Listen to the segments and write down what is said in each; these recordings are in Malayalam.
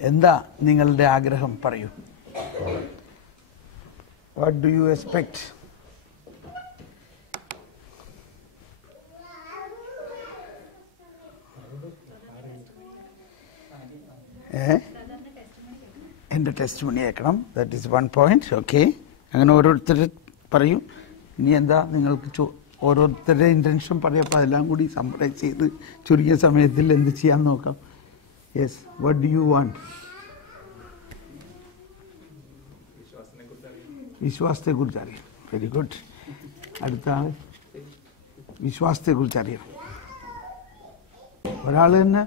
എന്താ നിങ്ങളുടെ ആഗ്രഹം? പറയൂ. What do you expect? എൻ്റെ ടെസ്റ്റ് മണി കേൾക്കണം. That is 1 point. ഓക്കെ, അങ്ങനെ ഓരോരുത്തർ പറയും. ഇനി എന്താ നിങ്ങൾക്ക് ഓരോരുത്തരുടെ ഇൻറ്റൻഷൻ പറയപ്പോൾ അതെല്ലാം കൂടി സമ്മറൈസ് ചെയ്ത് ചുരുങ്ങിയ സമയത്തിൽ എന്ത് ചെയ്യാൻ നോക്കാം. Yes, what do you want? വിശ്വാസത്തെക്കുറിച്ച് അറിയാം. Very good. അടുത്ത ആൾ വിശ്വാസത്തെക്കുറിച്ച് അറിയാം. ഒരാൾ തന്നെ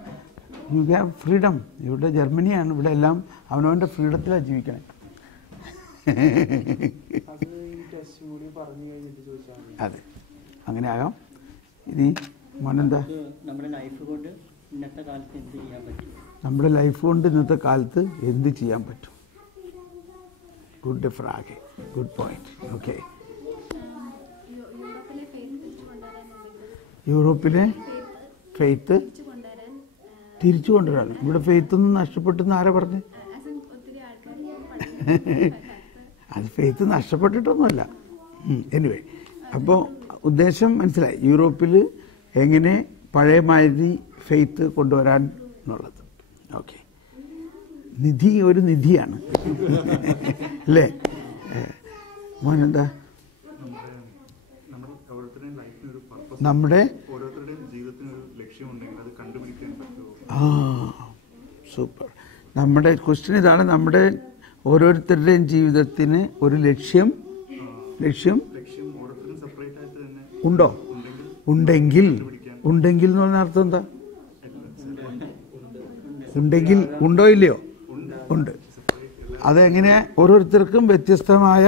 യു ഹാവ് ഫ്രീഡം. ഇവിടെ ജർമ്മനിയാണ്, ഇവിടെ എല്ലാം അവനവൻ്റെ ഫ്രീഡത്തിലാണ് ജീവിക്കണേ. അതെ, അങ്ങനെ ആകാം. ഇനി മോനെന്താ? നമ്മുടെ ലൈഫ് കൊണ്ട് ഇന്നത്തെ കാലത്ത് എന്ത് ചെയ്യാൻ പറ്റും? Good frog, good point. Okay, യൂറോപ്പിലെ ഫെയ്ത്ത് തിരിച്ചു കൊണ്ടുവരാൻ. ഇവിടെ ഫെയ്ത്ത് ഒന്നും നഷ്ടപ്പെട്ടെന്ന് ആരാ പറഞ്ഞ്? അത് ഫെയ്ത്ത് നഷ്ടപ്പെട്ടിട്ടൊന്നുമല്ല. എനിവേ, അപ്പോൾ ഉദ്ദേശം മനസ്സിലായി. യൂറോപ്പിൽ എങ്ങനെ പഴയ മാതിരി ഫെയ്ത്ത് കൊണ്ടുവരാൻ എന്നുള്ളത്. ഓക്കെ, നിധി ഒരു നിധിയാണ് അല്ലേ? മോനെന്താ? നമ്മുടെ സൂപ്പർ. നമ്മുടെ ക്വസ്റ്റ്യൻ ഇതാണ്. നമ്മുടെ ഓരോരുത്തരുടെയും ജീവിതത്തിന് ഒരു ലക്ഷ്യം ഉണ്ടോ? ഉണ്ടെങ്കിൽ എന്ന് പറഞ്ഞ അർത്ഥം എന്താ? ഉണ്ടെങ്കിൽ ഉണ്ടോ ഇല്ലയോ? ഉണ്ട്. അതെങ്ങനെ? ഓരോരുത്തർക്കും വ്യത്യസ്തമായ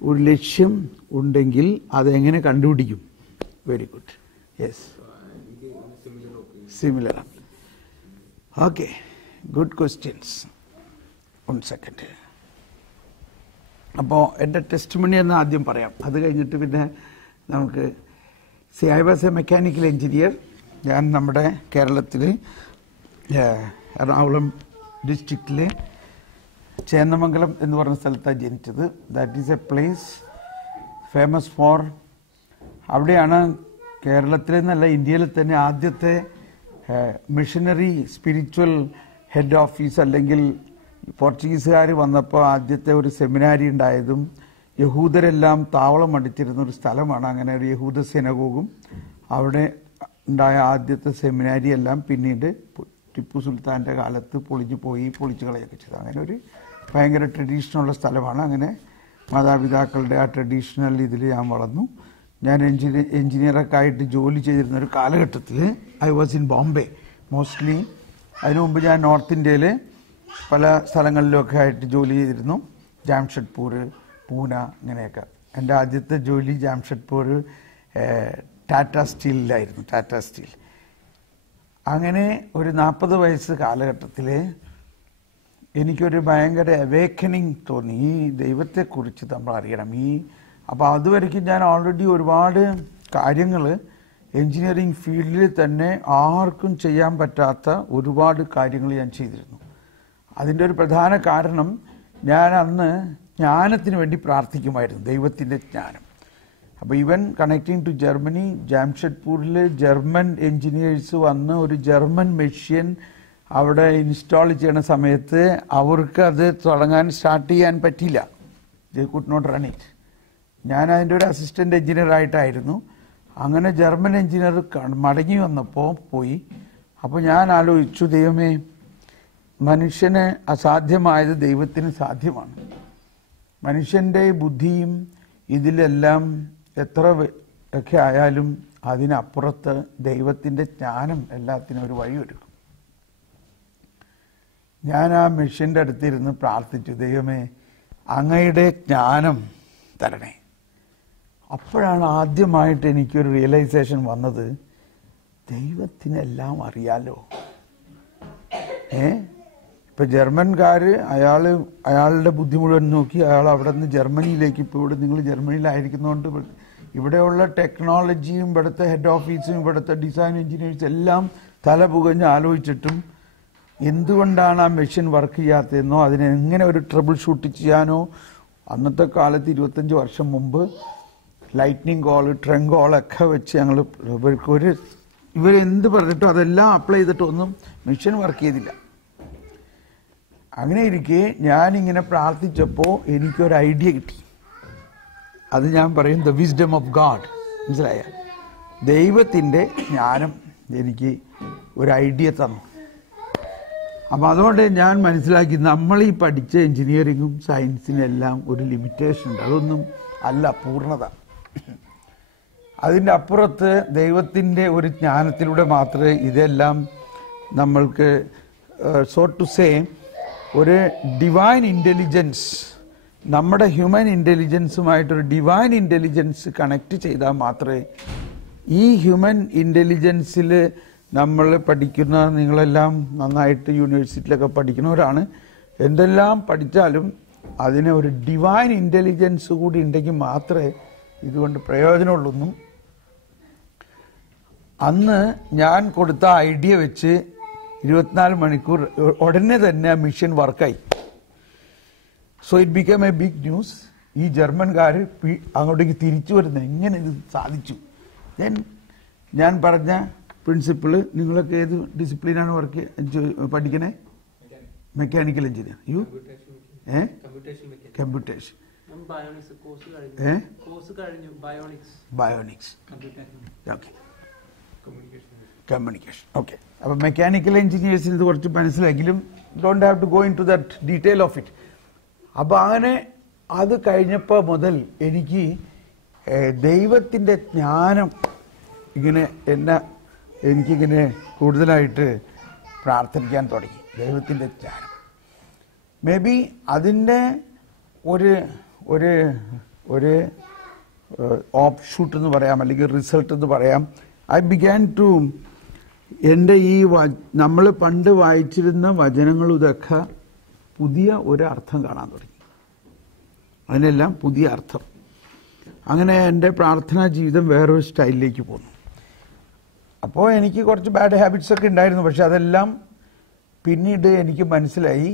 ഒരു ലക്ഷ്യം ഉണ്ടെങ്കിൽ അതെങ്ങനെ കണ്ടുപിടിക്കും? Very good. Yes, similar. Okay, good questions. 1 second. അപ്പോൾ എൻ്റെ ടെസ്റ്റ് മണി എന്ന് ആദ്യം പറയാം. അത് കഴിഞ്ഞിട്ട് പിന്നെ നമുക്ക് I was A mechanical engineer. ഞാൻ നമ്മുടെ കേരളത്തിൽ എറണാകുളം ഡിസ്ട്രിക്റ്റിലെ ചേന്നമംഗലം എന്ന് പറഞ്ഞ സ്ഥലത്താണ് ജനിച്ചത്. That is A place famous for, അവിടെയാണ് കേരളത്തിലെ എന്നല്ല ഇന്ത്യയിലെ തന്നെ ആദ്യത്തെ മിഷനറി സ്പിരിച്വൽ ഹെഡ് ഓഫീസ്, അല്ലെങ്കിൽ പോർച്ചുഗീസുകാർ വന്നപ്പോൾ ആദ്യത്തെ ഒരു സെമിനാരി ഉണ്ടായതും യഹൂദരെല്ലാം താവളം അടിച്ചിരുന്ന ഒരു സ്ഥലമാണ്. അങ്ങനെ ഒരു യഹൂദ സിനഗോഗും അവിടെ ഉണ്ടായ ആദ്യത്തെ സെമിനാരി എല്ലാം പിന്നീട് ടിപ്പു സുൽത്താൻ്റെ കാലത്ത് പൊളിച്ചു കളയൊക്കെ ചെയ്തു. അങ്ങനെ ഒരു ഭയങ്കര ട്രഡീഷനുള്ള സ്ഥലമാണ്. അങ്ങനെ മാതാപിതാക്കളുടെ ആ ട്രഡീഷണൽ ഇതിൽ ഞാൻ വളർന്നു. ഞാൻ എഞ്ചിനീയറൊക്കെ ആയിട്ട് ജോലി ചെയ്തിരുന്ന ഒരു കാലഘട്ടത്തിൽ I was in Bombay mostly. അതിനു മുമ്പ് ഞാൻ നോർത്ത് ഇന്ത്യയിൽ പല സ്ഥലങ്ങളിലൊക്കെ ആയിട്ട് ജോലി ചെയ്തിരുന്നു. ജാംഷഡ്പൂർ, പൂന, ഇങ്ങനെയൊക്കെ. എൻ്റെ ആദ്യത്തെ ജോലി ജാംഷഡ്പൂർ ടാറ്റ സ്റ്റീലിലായിരുന്നു, ടാറ്റ സ്റ്റീൽ. അങ്ങനെ ഒരു 40 വയസ്സ് കാലഘട്ടത്തിൽ എനിക്കൊരു ഭയങ്കര അവേക്കനിങ് തോന്നി. ഈ ദൈവത്തെക്കുറിച്ച് നമ്മൾ അറിയണം. അപ്പോൾ അതുവരെയ്ക്കും ഞാൻ ഓൾറെഡി ഒരുപാട് കാര്യങ്ങൾ എൻജിനീയറിംഗ് ഫീൽഡിൽ തന്നെ ആർക്കും ചെയ്യാൻ പറ്റാത്ത ഒരുപാട് കാര്യങ്ങൾ ഞാൻ ചെയ്തിരുന്നു. അതിൻ്റെ ഒരു പ്രധാന കാരണം, ഞാൻ അന്ന് ജ്ഞാനത്തിന് വേണ്ടി പ്രാർത്ഥിക്കുമായിരുന്നു, ദൈവത്തിൻ്റെ ജ്ഞാനം. അപ്പോൾ ഈവൻ കണക്റ്റിംഗ് ടു ജർമ്മനി, ജാംഷഡ്പൂരിൽ ജർമ്മൻ എൻജിനീയേഴ്സ് വന്ന് ഒരു ജർമ്മൻ മെഷീൻ അവിടെ ഇൻസ്റ്റാൾ ചെയ്യണ സമയത്ത് അവർക്ക് അത് സ്റ്റാർട്ട് ചെയ്യാൻ പറ്റിയില്ല. They could not run it. ഞാൻ അതിൻ്റെ ഒരു അസിസ്റ്റൻ്റ് എഞ്ചിനീയറായിട്ടായിരുന്നു. അങ്ങനെ ജർമ്മൻ എഞ്ചിനീയർ മടങ്ങി വന്നപ്പോൾ പോയി. അപ്പോൾ ഞാൻ ആലോചിച്ചു, ദൈവമേ, മനുഷ്യന് അസാധ്യമായത് ദൈവത്തിന് സാധ്യമാണ്. മനുഷ്യൻ്റെ ബുദ്ധിയും ഇതിലെല്ലാം എത്ര ഒക്കെ ആയാലും അതിനപ്പുറത്ത് ദൈവത്തിൻ്റെ ജ്ഞാനം എല്ലാത്തിനും ഒരു വഴിയൊരുക്കും. ഞാൻ ആ മെഷീൻ്റെ അടുത്തിരുന്ന് പ്രാർത്ഥിച്ചു, ദൈവമേ, അങ്ങയുടെ ജ്ഞാനം തരണേ. അപ്പോഴാണ് ആദ്യമായിട്ട് എനിക്കൊരു റിയലൈസേഷൻ വന്നത്, ദൈവത്തിനെല്ലാം അറിയാലോ. ഇപ്പം ജർമ്മൻകാർ അയാളുടെ ബുദ്ധി മുഴുവൻ നോക്കി അയാൾ അവിടെ നിന്ന് ജർമ്മനിയിലേക്ക്, ഇപ്പോൾ ഇവിടെ നിങ്ങൾ ജർമ്മനിയിലായിരിക്കുന്നതുകൊണ്ട് ഇവിടെയുള്ള ടെക്നോളജിയും ഇവിടുത്തെ ഹെഡ് ഓഫീസും ഇവിടുത്തെ ഡിസൈൻ എഞ്ചിനീയേഴ്സ് എല്ലാം തല പുകഞ്ഞ് ആലോചിച്ചിട്ടും എന്തുകൊണ്ടാണ് ആ മെഷീൻ വർക്ക് ചെയ്യാത്തതെന്നോ അതിനെ എങ്ങനെ ഒരു ട്രബിൾ ഷൂട്ട് ചെയ്യാനോ അന്നത്തെ കാലത്ത് 25 വർഷം മുമ്പ് ലൈറ്റ്നിങ് കോൾ ട്രെങ്ക് കോളൊക്കെ വെച്ച് ഞങ്ങൾ ഇവരെന്ത് പറഞ്ഞിട്ടോ അതെല്ലാം അപ്ലൈ ചെയ്തിട്ടൊന്നും മെഷീൻ വർക്ക് ചെയ്തില്ല. അങ്ങനെ ഇരിക്കെ ഞാനിങ്ങനെ പ്രാർത്ഥിച്ചപ്പോൾ എനിക്കൊരു ഐഡിയ കിട്ടി. അത് ഞാൻ പറയും ദ വിസ്ഡം ഓഫ് ഗാഡ്. മനസ്സിലായ? ദൈവത്തിൻ്റെ ജ്ഞാനം എനിക്ക് ഒരു ഐഡിയ തന്നു. അപ്പം അതുകൊണ്ട് ഞാൻ മനസ്സിലാക്കി നമ്മളീ പഠിച്ച എൻജിനീയറിങ്ങും സയൻസിനെല്ലാം ഒരു ലിമിറ്റേഷൻ ഉണ്ട്. അതൊന്നും അല്ല പൂർണ്ണത. അതിൻ്റെ അപ്പുറത്ത് ദൈവത്തിൻ്റെ ഒരു ജ്ഞാനത്തിലൂടെ മാത്രമേ ഇതെല്ലാം നമ്മൾക്ക് സോ ടു സേ ഒരു ഡിവൈൻ ഇൻ്റലിജൻസ്, നമ്മുടെ ഹ്യൂമൻ ഇൻ്റലിജൻസുമായിട്ടൊരു ഡിവൈൻ ഇൻ്റലിജൻസ് കണക്ട് ചെയ്താൽ മാത്രമേ ഈ ഹ്യൂമൻ ഇൻ്റലിജൻസിൽ നമ്മൾ പഠിക്കുന്ന, നിങ്ങളെല്ലാം നന്നായിട്ട് യൂണിവേഴ്സിറ്റിയിലൊക്കെ പഠിക്കുന്നവരാണ്, എന്തെല്ലാം പഠിച്ചാലും അതിന് ഒരു ഡിവൈൻ ഇൻ്റലിജൻസ് കൂടി ഉണ്ടെങ്കിൽ മാത്രമേ ഇതുകൊണ്ട് പ്രയോജനമുള്ളൂന്നും അന്ന് ഞാൻ കൊടുത്ത ഐഡിയ വെച്ച് 24 മണിക്കൂർ ഉടനെ തന്നെ ആ മിഷൻ വർക്കായി. So it become a big news. ഈ ജർമ്മൻകാർ അങ്ങോട്ടേക്ക് തിരിച്ചു വരുന്നത് എങ്ങനെ ഇത് സാധിച്ചു? ഞാൻ പറഞ്ഞ പ്രിൻസിപ്പിള്, നിങ്ങളൊക്കെ ഏത് ഡിസിപ്ലിനാണ് പഠിക്കണേ? Mechanical engineer. You computation, bionics, okay, communication. Okay. അപ്പൊ മെക്കാനിക്കൽ എഞ്ചിനീയേഴ്സിന് ഇത് കുറച്ച് മനസ്സിലായെങ്കിലും don't have to go into that detail of it. അപ്പൊ അങ്ങനെ അത് കഴിഞ്ഞപ്പോൾ മുതൽ എനിക്ക് ദൈവത്തിൻ്റെ ജ്ഞാനം ഇങ്ങനെ എനിക്കിങ്ങനെ കൂടുതലായിട്ട് പ്രാർത്ഥിക്കാൻ തുടങ്ങി. ദൈവത്തിൻ്റെ ജ്ഞാനം മേ ബി അതിൻ്റെ ഒരു ഒരു ഒരു ഓഫ് ഷൂട്ട് എന്ന് പറയാം, അല്ലെങ്കിൽ റിസൾട്ട് എന്ന് പറയാം. ഐ ബിഗാൻ ടു എൻ്റെ ഈ നമ്മൾ പണ്ട് വായിച്ചിരുന്ന വചനങ്ങളും ഇതൊക്കെ പുതിയ ഒരു അർത്ഥം കാണാൻ തുടങ്ങി. അതിനെല്ലാം പുതിയ അർത്ഥം. അങ്ങനെ എൻ്റെ പ്രാർത്ഥനാ ജീവിതം വേറൊരു സ്റ്റൈലിലേക്ക് പോന്നു. അപ്പോൾ എനിക്ക് കുറച്ച് ബാഡ് ഹാബിറ്റ്സ് ഒക്കെ ഉണ്ടായിരുന്നു. പക്ഷെ അതെല്ലാം പിന്നീട് എനിക്ക് മനസ്സിലായി,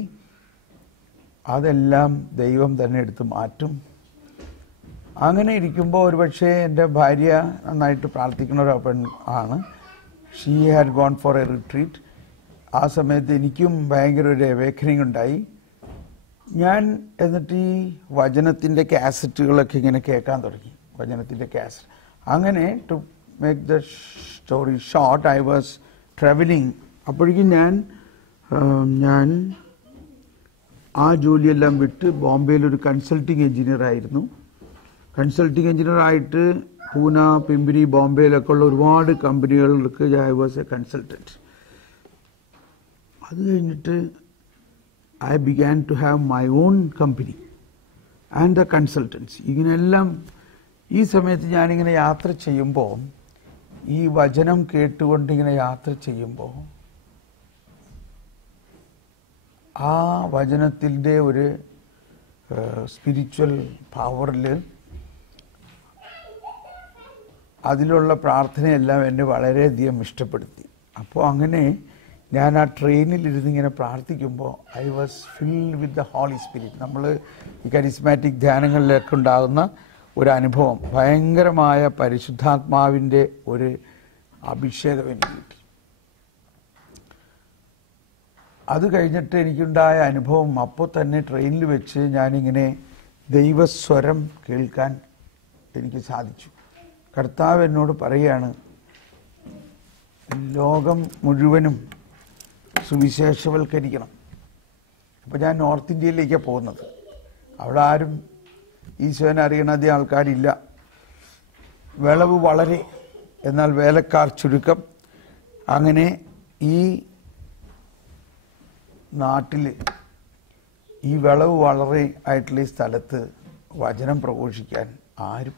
അതെല്ലാം ദൈവം തന്നെ എടുത്ത് മാറ്റും. അങ്ങനെ ഇരിക്കുമ്പോൾ ഒരുപക്ഷെ എൻ്റെ ഭാര്യ നന്നായിട്ട് പ്രാർത്ഥിക്കുന്ന ഒരു ആണ്. She had gone for a retreat. ആ സമയത്ത് എനിക്കും ഭയങ്കര ഒരു അവേക്കനിങ് ഉണ്ടായി. ഞാൻ എന്നിട്ട് ഈ വചനത്തിൻ്റെ കാസറ്റുകളൊക്കെ ഇങ്ങനെ കേൾക്കാൻ തുടങ്ങി. വചനത്തിൻ്റെ കാസറ്റ്. അങ്ങനെ to make the story short, I was travelling. അപ്പോഴേക്കും ഞാൻ ആ ജോലിയെല്ലാം വിട്ട് ബോംബെയിൽ ഒരു കൺസൾട്ടിങ് എഞ്ചിനീയർ ആയിരുന്നു. കൺസൾട്ടിങ് എഞ്ചിനീയർ ആയിട്ട് പൂന, പിമ്പരി, ബോംബെയിലൊക്കെ ഉള്ള ഒരുപാട് കമ്പനികൾക്ക് ഐ വാസ് എ കൺസൾട്ടൻറ്റ്. അത് കഴിഞ്ഞിട്ട് I began to have my own company and the consultancy. ഇങ്ങനെയെല്ലാം ഈ സമയത്ത് ഞാനിങ്ങനെ യാത്ര ചെയ്യുമ്പോൾ, ഈ വചനം കേട്ടുകൊണ്ടിങ്ങനെ യാത്ര ചെയ്യുമ്പോൾ ആ വചനത്തിൻ്റെ ഒരു സ്പിരിച്വൽ പവറിൽ അതിലുള്ള പ്രാർത്ഥനയെല്ലാം എന്നെ വളരെയധികം ഇഷ്ടപ്പെടുത്തി. അപ്പോൾ അങ്ങനെ ഞാൻ ആ ട്രെയിനിലിരുന്ന് ഇങ്ങനെ പ്രാർത്ഥിക്കുമ്പോൾ I was filled with the Holy Spirit. നമ്മൾ ഈ കരിസ്മാറ്റിക് ധ്യാനങ്ങളിലൊക്കെ ഉണ്ടാകുന്ന ഒരു അനുഭവം, ഭയങ്കരമായ പരിശുദ്ധാത്മാവിൻ്റെ ഒരു അഭിഷേകം എനിക്ക് കിട്ടി. അത് കഴിഞ്ഞിട്ട് എനിക്കുണ്ടായ അനുഭവം, അപ്പോൾ തന്നെ ട്രെയിനിൽ വെച്ച് ഞാനിങ്ങനെ ദൈവസ്വരം കേൾക്കാൻ എനിക്ക് സാധിച്ചു. കർത്താവ് എന്നോട് പറയുകയാണ്, ലോകം മുഴുവനും സുവിശേഷവൽക്കരിക്കണം. അപ്പോൾ ഞാൻ നോർത്ത് ഇന്ത്യയിലേക്കാണ് പോകുന്നത്. അവിടെ ആരും ഈശോനെ അറിയണ അധികം ആൾക്കാരില്ല. വിളവ് വളരെ, എന്നാൽ വേലക്കാർ ചുരുക്കം. അങ്ങനെ ഈ നാട്ടിൽ ഈ വിളവ് വളരെ ആയിട്ടുള്ള ഈ സ്ഥലത്ത് വചനം പ്രഘോഷിക്കാൻ ആര്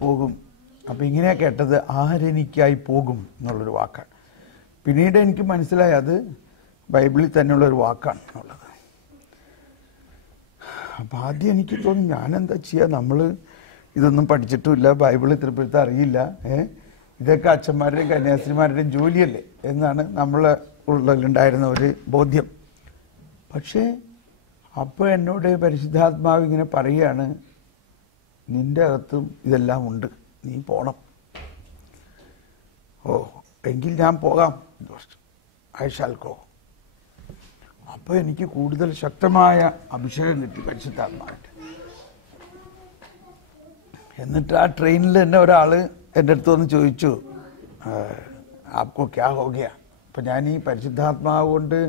പോകും? അപ്പം ഇങ്ങനെയാണ് കേട്ടത്, ആരെനിക്കായി പോകും എന്നുള്ളൊരു വാക്കാണ്. പിന്നീട് എനിക്ക് മനസ്സിലായി അത് ബൈബിളിൽ തന്നെയുള്ളൊരു വാക്കാണ് എന്നുള്ളത്. അപ്പം ആദ്യം എനിക്ക് തോന്നി, ഞാനെന്താ ചെയ്യുക, നമ്മൾ ഇതൊന്നും പഠിച്ചിട്ടുമില്ല, ബൈബിളിൽ ഇത്രപ്പെടുത്ത അറിയില്ല, ഇതൊക്കെ അച്ഛന്മാരുടെയും കന്യാസ്ത്രീമാരുടെയും ജോലിയല്ലേ എന്നാണ് നമ്മൾ ഉള്ളിലുണ്ടായിരുന്ന ഒരു ബോധ്യം. പക്ഷേ അപ്പോൾ എന്നോട് പരിശുദ്ധാത്മാവ് ഇങ്ങനെ പറയുകയാണ്, നിന്റെ അകത്തും ഇതെല്ലാം ഉണ്ട്, നീ പോണം. ഓ എങ്കിൽ ഞാൻ പോകാം, ഐ ഷാൽ ഗോ. അപ്പോൾ എനിക്ക് കൂടുതൽ ശക്തമായ അഭിഷേകം കിട്ടി പരിശുദ്ധാത്മാവിൻ്റെ. എന്നിട്ട് ആ ട്രെയിനിൽ തന്നെ ഒരാൾ എൻ്റെ അടുത്ത് വന്ന് ചോദിച്ചു, ആപ്കോ ക്യാ ഹോ ഗയാ. അപ്പം ഞാൻ ഈ പരിശുദ്ധാത്മാവ് കൊണ്ട്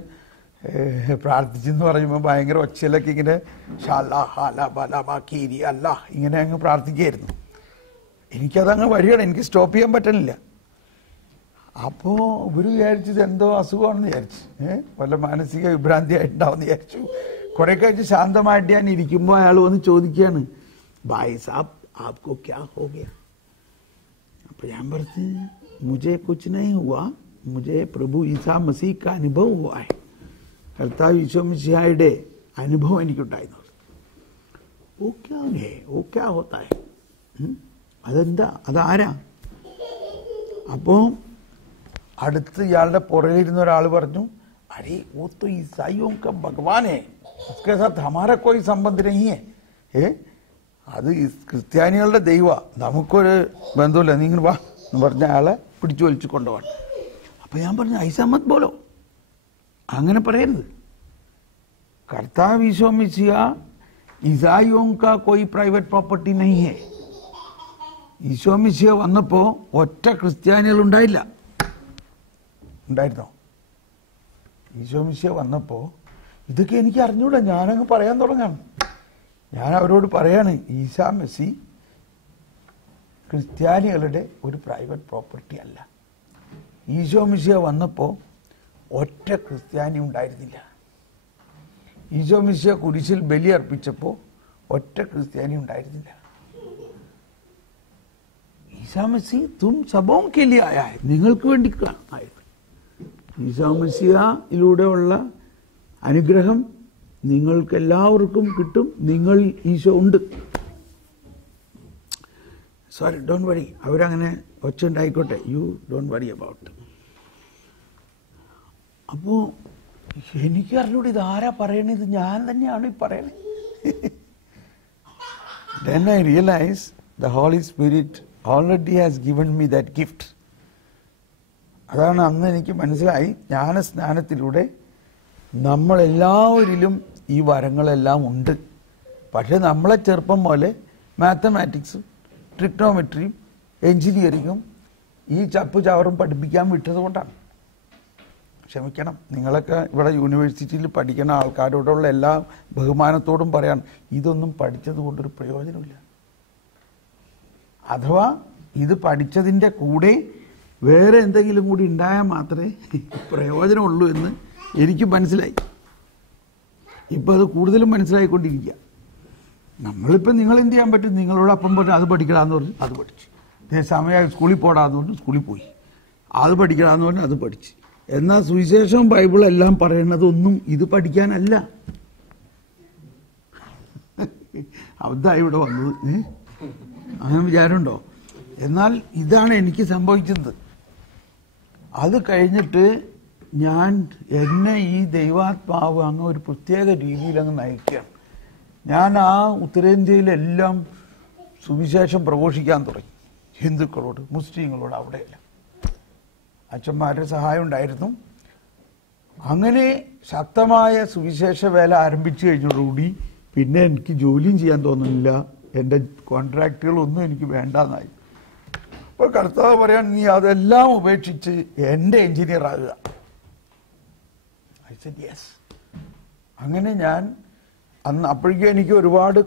പ്രാർത്ഥിച്ചെന്ന് പറയുമ്പോൾ ഭയങ്കര ഒച്ചയിലൊക്കെ ഇങ്ങനെ ഷാലാ ഹാല ബലാ കീരി അല്ല ഇങ്ങനെ അങ്ങ് പ്രാർത്ഥിക്കുകയായിരുന്നു. എനിക്കതങ്ങ് വരികയാണ്, എനിക്ക് സ്റ്റോപ്പ് ചെയ്യാൻ പറ്റണില്ല. അപ്പോൾ ഇവർ വിചാരിച്ചത് എന്തോ അസുഖമാണെന്ന് വിചാരിച്ചു, വല്ല മാനസിക വിഭ്രാന്തി ആയിട്ടുണ്ടാവും വിചാരിച്ചു. കുറെ കഴിച്ച് ശാന്തമായിട്ട് ഞാൻ ഇരിക്കുമ്പോൾ അയാൾ വന്ന് ചോദിക്കുകയാണ്, ഭായ് സാബ് ആപ്കോ ക്യാ ഹോ ഗയാ. അപ്പോൾ ഞാൻ പറഞ്ഞു, മുझे कुछ नहीं हुआ, मुझे प्रभु ईसा मसीह का अनुभव हुआ है. കർത്താവ് ഈശോ മിശിഹായുടെ അനുഭവം എനിക്കുണ്ടായിരുന്നു. ഓ ക്യാ ഹേ, ഓ ക്യാ ഹോത്താ ഹേ, അതെന്താ, അതാരാ? അപ്പോൾ അടുത്ത് ഇയാളുടെ പുറകിലിരുന്ന ഒരാൾ പറഞ്ഞു, അരേ ഓ തോ ഈസായിയോं का भगवान है, उसके साथ हमारा कोई संबंध नहीं है. അത് ക്രിസ്ത്യാനികളുടെ ദൈവ, നമുക്കൊരു ബന്ധമില്ല, നീ ഇങ്ങനെ വാ എന്ന് പറഞ്ഞ ആളെ പിടിച്ചു വലിച്ചു കൊണ്ടുപോകണം. അപ്പം ഞാൻ പറഞ്ഞു, ഐസാ മത് ബോലോ, അങ്ങനെ പറയരുത്. കർത്താവ് ഈശോ മിശിഹ ഈസായിയോं का कोई प्राइवेट प्रॉपर्टी नहीं है. ഈശോ മിശിഹ വന്നപ്പോൾ ഒറ്റ ക്രിസ്ത്യാനികൾ ഉണ്ടായില്ല. ഉണ്ടായിരുന്നോ? ഈശോ മിശിഹ വന്നപ്പോൾ ഇതൊക്കെ എനിക്ക് അറിഞ്ഞൂടാ, ഞാനങ്ങ് പറയാൻ തുടങ്ങാണ്. ഞാൻ അവരോട് പറയാണ്, ഈസാ മെസ്സി ക്രിസ്ത്യാനികളുടെ ഒരു പ്രൈവറ്റ് പ്രോപ്പർട്ടി അല്ല. ഈശോ മിശിഹ വന്നപ്പോൾ ഒറ്റ ക്രിസ്ത്യാനി ഉണ്ടായിരുന്നില്ല. ഈശോ മിശിഹ കുരിശിൽ ബലി അർപ്പിച്ചപ്പോൾ ഒറ്റ ക്രിസ്ത്യാനി ഉണ്ടായിരുന്നില്ല. ഈസാ മെസ്സി തും സബോം കെ ലിയെ ആയാ ഹൈ, നിങ്ങൾക്ക് വേണ്ടി ആയത്. ഈസാ മെസ്സിഹയിലൂടെയുള്ള അനുഗ്രഹം നിങ്ങൾക്ക് എല്ലാവർക്കും കിട്ടും. നിങ്ങൾ ഈശോ ഉണ്ട്. സോറി, ഡോണ്ട് വറി, അവരങ്ങനെ ഒച്ച ഉണ്ടായിക്കോട്ടെ, യു ഡോണ്ട് വറി അബൌട്ട്. അപ്പോൾ എനിക്ക് അറിഞ്ഞൂടെ ഇതാരാ പറയണത്, ഞാൻ തന്നെയാണ് ഈ പറയണത്. Then I realize the Holy Spirit already has given me that gift. അതാണ് അന്ന് എനിക്ക് മനസ്സിലായി, ജ്ഞാനസ്നാനത്തിലൂടെ നമ്മളെല്ലാവരിലും ഈ വരങ്ങളെല്ലാം ഉണ്ട്. പക്ഷെ നമ്മളെ ചെറുപ്പം പോലെ മാത്തമാറ്റിക്സും ട്രിഗ്നോമെട്രിയും എഞ്ചിനീയറിങ്ങും ഈ ചപ്പു ചവറും പഠിപ്പിക്കാൻ വിട്ടത് കൊണ്ടാണ്. ക്ഷമിക്കണം, നിങ്ങളൊക്കെ ഇവിടെ യൂണിവേഴ്സിറ്റിയിൽ പഠിക്കുന്ന ആൾക്കാരോടുള്ള എല്ലാ ബഹുമാനത്തോടും പറയാൻ, ഇതൊന്നും പഠിച്ചത് കൊണ്ടൊരു പ്രയോജനമില്ല. അഥവാ ഇത് പഠിച്ചതിൻ്റെ കൂടെ വേറെ എന്തെങ്കിലും കൂടി ഉണ്ടായാൽ മാത്രമേ പ്രയോജനമുള്ളൂ എന്ന് എനിക്ക് മനസ്സിലായി. ഇപ്പം അത് കൂടുതലും മനസ്സിലായിക്കൊണ്ടിരിക്കുക. നമ്മളിപ്പോൾ നിങ്ങൾ എന്ത് ചെയ്യാൻ പറ്റും, നിങ്ങളോട് അപ്പം പറഞ്ഞു അത് പഠിക്കണമെന്ന് പറഞ്ഞു അത് പഠിച്ചു, സമയമായി സ്കൂളിൽ പോടാന്ന് പറഞ്ഞു സ്കൂളിൽ പോയി, അത് പഠിക്കണമെന്ന് പറഞ്ഞു അത് പഠിച്ച്. എന്നാൽ സുവിശേഷവും ബൈബിളും എല്ലാം പറയുന്നതൊന്നും ഇത് പഠിക്കാനല്ല. അതാ ഇവിടെ വന്നത്, അങ്ങനെ വിചാരമുണ്ടോ? എന്നാൽ ഇതാണ് എനിക്ക് സംഭവിച്ചത്. അത് കഴിഞ്ഞിട്ട് എന്നെ ഈ ദൈവാത്മാവ് അങ്ങ് ഒരു പ്രത്യേക രീതിയിൽ അങ്ങ് നയിക്കുകയാണ്. ഞാൻ ആ ഉത്തരേന്ത്യയിലെല്ലാം സുവിശേഷം പ്രഘോഷിക്കാൻ തുടങ്ങി, ഹിന്ദുക്കളോട്, മുസ്ലിങ്ങളോട്, അവിടെയല്ല. അച്ഛന്മാരുടെ സഹായം ഉണ്ടായിരുന്നു. അങ്ങനെ ശക്തമായ സുവിശേഷ വേല ആരംഭിച്ചു കഴിഞ്ഞതോടുകൂടി പിന്നെ എനിക്ക് ജോലിയും ചെയ്യാൻ തോന്നുന്നില്ല, എൻ്റെ കോൺട്രാക്റ്റുകളൊന്നും എനിക്ക് വേണ്ടെന്നായി. അപ്പോൾ കർത്താവ് പറയാൻ, നീ അതെല്ലാം ഉപേക്ഷിച്ച് എൻ്റെ എഞ്ചിനീയർ ആകുക. I said yes. അങ്ങനെ ഞാൻ അപ്പോഴേക്കും എനിക്ക് ഒരുപാട്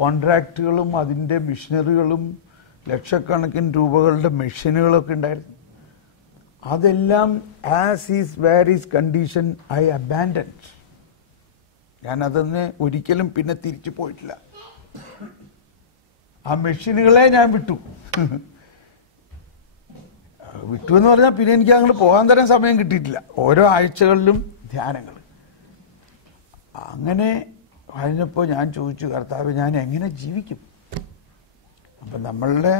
കോൺട്രാക്റ്റുകളും അതിൻ്റെ മിഷനറികളും ലക്ഷക്കണക്കിന് രൂപകളുടെ മെഷീനുകളൊക്കെ ഉണ്ടായിരുന്നു. അതെല്ലാം as is where is condition I abandoned. ഞാൻ അതൊന്ന് ഒരിക്കലും പിന്നെ തിരിച്ചു പോയിട്ടില്ല. ആ മെഷീനുകളെ ഞാൻ വിട്ടു എന്ന് പറഞ്ഞാൽ പിന്നെ എനിക്ക് അങ്ങോട്ട് പോകാൻ തരാൻ സമയം കിട്ടിയിട്ടില്ല. ഓരോ ആഴ്ചകളിലും ധ്യാനങ്ങൾ. അങ്ങനെ കഴിഞ്ഞപ്പോൾ ഞാൻ ചോദിച്ചു, കർത്താവ് ഞാൻ എങ്ങനെ ജീവിക്കും? അപ്പം നമ്മളുടെ